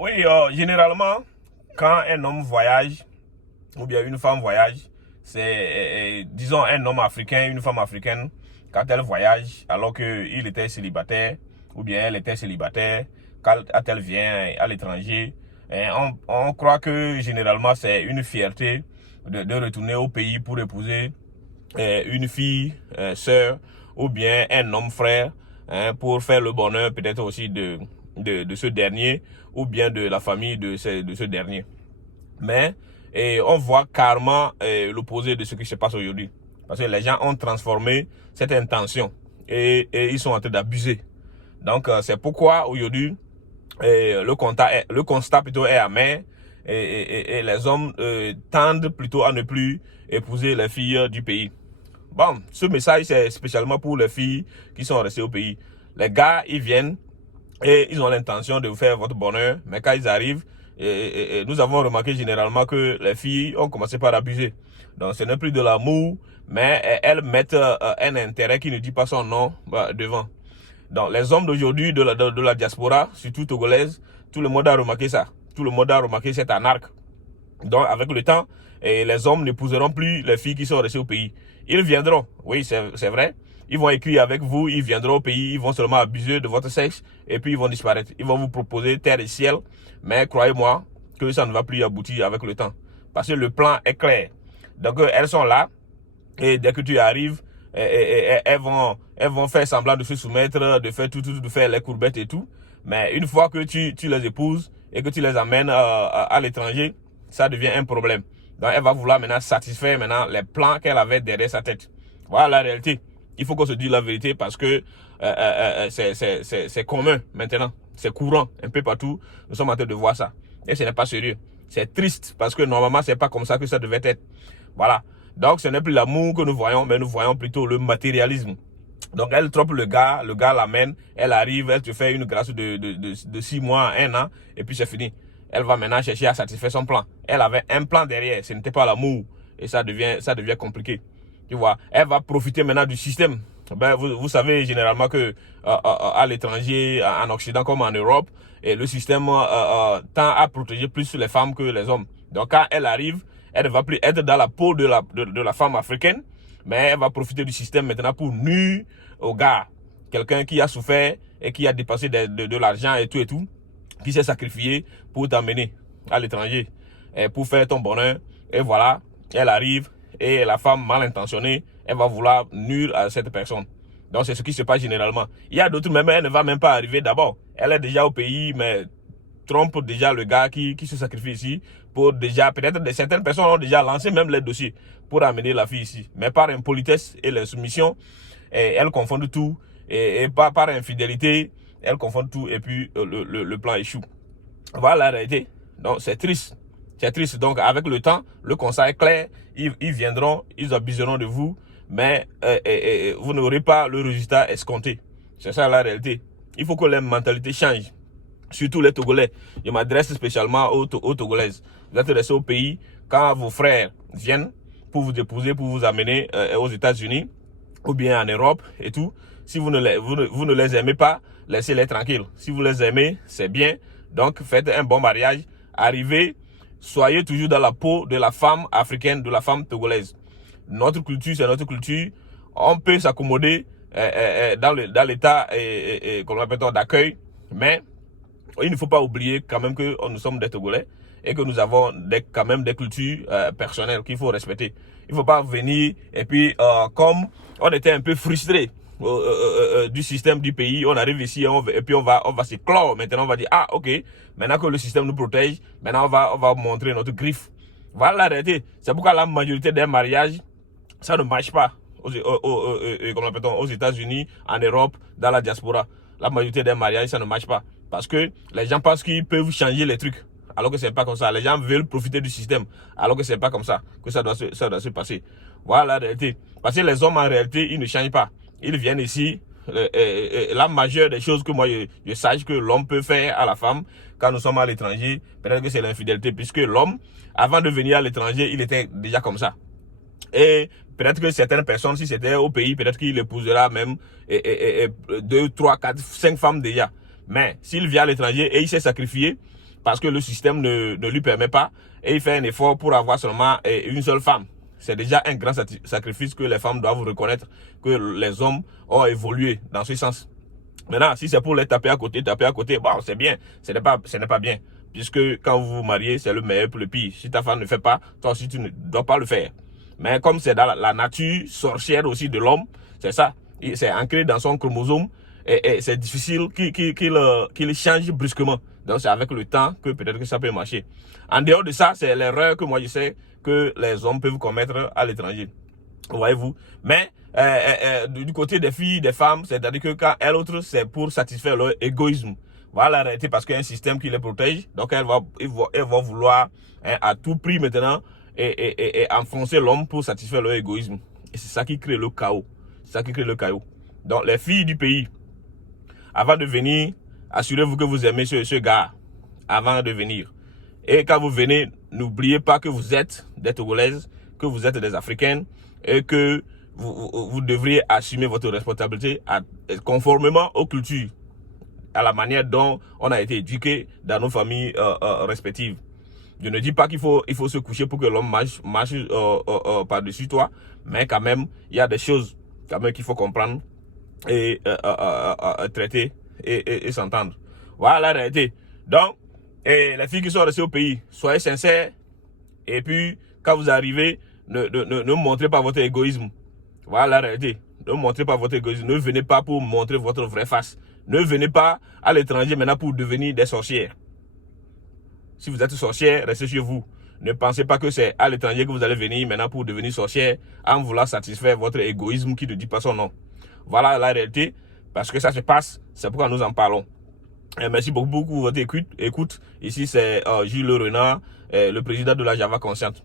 Oui, généralement, quand un homme voyage, ou bien une femme voyage, c'est, disons, un homme africain, une femme africaine, quand elle voyage, alors qu'il était célibataire, ou bien elle était célibataire, quand elle vient à l'étranger, on croit que généralement c'est une fierté de retourner au pays pour épouser une fille, sœur, ou bien un homme frère, hein, pour faire le bonheur peut-être aussi de ce dernier, ou bien de la famille de ce dernier. Mais on voit carrément l'opposé de ce qui se passe aujourd'hui. Parce que les gens ont transformé cette intention et ils sont en train d'abuser. Donc c'est pourquoi aujourd'hui le constat plutôt est amer et les hommes tendent plutôt à ne plus épouser les filles du pays. Bon, ce message c'est spécialement pour les filles qui sont restées au pays. Les gars, ils viennent et ils ont l'intention de vous faire votre bonheur, mais quand ils arrivent, nous avons remarqué généralement que les filles ont commencé par abuser. Donc ce n'est plus de l'amour, mais elles mettent un intérêt qui ne dit pas son nom devant. Donc les hommes d'aujourd'hui de la diaspora, surtout togolaise, tout le monde a remarqué ça. Tout le monde a remarqué cette anarque. Donc avec le temps, les hommes n'épouseront plus les filles qui sont restées au pays. Ils viendront, oui c'est vrai, ils vont écrire avec vous, ils viendront au pays, ils vont seulement abuser de votre sexe et puis ils vont disparaître. Ils vont vous proposer terre et ciel, mais croyez-moi que ça ne va plus aboutir avec le temps. Parce que le plan est clair. Donc elles sont là et dès que tu arrives, elles vont faire semblant de se soumettre, de faire de faire les courbettes et tout. Mais une fois que tu les épouses et que tu les amènes à l'étranger, ça devient un problème. Donc elle va vouloir maintenant satisfaire maintenant les plans qu'elle avait derrière sa tête. Voilà la réalité. Il faut qu'on se dise la vérité parce que c'est commun maintenant. C'est courant un peu partout. Nous sommes en train de voir ça. Et ce n'est pas sérieux. C'est triste parce que normalement, c'est pas comme ça que ça devait être. Voilà. Donc ce n'est plus l'amour que nous voyons, mais nous voyons plutôt le matérialisme. Donc elle trompe le gars l'amène, elle arrive, elle te fait une grâce de 6 mois, 1 an, et puis c'est fini. Elle va maintenant chercher à satisfaire son plan. Elle avait un plan derrière, ce n'était pas l'amour. Et ça devient compliqué. Tu vois, elle va profiter maintenant du système. Ben, vous savez généralement que à l'étranger, en Occident comme en Europe, et le système tend à protéger plus les femmes que les hommes. Donc quand elle arrive, elle ne va plus être dans la peau de la femme africaine, mais elle va profiter du système maintenant pour nuire au gars. Quelqu'un qui a souffert et qui a dépensé de l'argent et tout, qui s'est sacrifié pour t'amener à l'étranger, pour faire ton bonheur. Et voilà, elle arrive et la femme mal intentionnée, elle va vouloir nuire à cette personne. Donc c'est ce qui se passe généralement. Il y a d'autres, même elle ne va même pas arriver d'abord. Elle est déjà au pays, mais trompe déjà le gars qui se sacrifie ici pour déjà, peut-être certaines personnes ont déjà lancé même les dossiers pour amener la fille ici. Mais par impolitesse et l'insoumission, elles confondent tout et par infidélité, elles confondent tout et puis le plan échoue. Voilà la réalité. Donc c'est triste. C'est triste. Donc avec le temps, le conseil est clair. Ils viendront, ils abuseront de vous, mais vous n'aurez pas le résultat escompté. C'est ça la réalité. Il faut que les mentalités changent. Surtout les Togolais. Je m'adresse spécialement aux Togolaises. Vous êtes restés au pays. Quand vos frères viennent pour vous épouser, pour vous amener aux États-Unis ou bien en Europe et tout, si vous ne les aimez pas, laissez-les tranquilles. Si vous les aimez, c'est bien. Donc faites un bon mariage. Arrivez, soyez toujours dans la peau de la femme africaine, de la femme togolaise. Notre culture, c'est notre culture. On peut s'accommoder dans l'état d'accueil, mais il ne faut pas oublier quand même que nous sommes des Togolais et que nous avons quand même des cultures personnelles qu'il faut respecter. Il ne faut pas venir et puis comme on était un peu frustré du système du pays, on arrive ici et puis on va se clore. Maintenant on va dire ah ok, maintenant que le système nous protège, maintenant on va montrer notre griffe. Voilà la réalité. C'est pourquoi la majorité des mariages, ça ne marche pas aux États-Unis, en Europe, dans la diaspora. La majorité des mariages, ça ne marche pas. Parce que les gens pensent qu'ils peuvent changer les trucs. Alors que c'est pas comme ça. Les gens veulent profiter du système. Alors que c'est pas comme ça que ça doit se passer. Voilà la réalité. Parce que les hommes, en réalité, ils ne changent pas. Ils viennent ici. La majeure des choses que moi, je sache que l'homme peut faire à la femme quand nous sommes à l'étranger, peut-être que c'est l'infidélité. Puisque l'homme, avant de venir à l'étranger, il était déjà comme ça. Et peut-être que certaines personnes, si c'était au pays, peut-être qu'il épousera même 2, 3, 4, 5 femmes déjà. Mais s'il vient à l'étranger et il s'est sacrifié, parce que le système ne lui permet pas et il fait un effort pour avoir seulement une seule femme. C'est déjà un grand sacrifice que les femmes doivent reconnaître, que les hommes ont évolué dans ce sens. Maintenant, si c'est pour les taper à côté, bon, c'est bien, ce n'est pas bien. Puisque quand vous vous mariez, c'est le meilleur pour le pire. Si ta femme ne fait pas, toi aussi tu ne dois pas le faire. Mais comme c'est dans la nature sorcière aussi de l'homme, c'est ça. C'est ancré dans son chromosome et c'est difficile qu'il change brusquement. Donc c'est avec le temps que peut-être que ça peut marcher. En dehors de ça, c'est l'erreur que moi je sais que les hommes peuvent commettre à l'étranger. Voyez-vous. Mais du côté des filles, des femmes, c'est-à-dire que quand elles autres, c'est pour satisfaire leur égoïsme. Voilà la réalité parce qu'il y a un système qui les protège. Donc elles vont vouloir à tout prix maintenant et enfoncer l'homme pour satisfaire leur égoïsme. Et c'est ça qui crée le chaos. C'est ça qui crée le chaos. Donc les filles du pays, avant de venir, assurez-vous que vous aimez ce gars avant de venir. Et quand vous venez, n'oubliez pas que vous êtes des Togolaises, que vous êtes des Africaines et que vous devriez assumer votre responsabilité conformément aux cultures, à la manière dont on a été éduqué dans nos familles respectives. Je ne dis pas qu'il faut se coucher pour que l'homme marche par-dessus toi, mais quand même, il y a des choses quand même qu'il faut comprendre et traiter et s'entendre. Voilà la réalité. Donc, les filles qui sont restées au pays, soyez sincères et puis quand vous arrivez, ne montrez pas votre égoïsme. Voilà la réalité. Ne montrez pas votre égoïsme. Ne venez pas pour montrer votre vraie face. Ne venez pas à l'étranger maintenant pour devenir des sorcières. Si vous êtes sorcière, restez chez vous. Ne pensez pas que c'est à l'étranger que vous allez venir maintenant pour devenir sorcière en voulant satisfaire votre égoïsme qui ne dit pas son nom. Voilà la réalité. Parce que ça se passe, c'est pourquoi nous en parlons. Et merci beaucoup pour votre écoute. Ici, c'est Gilles Le Renard, le président de la Java Consciente.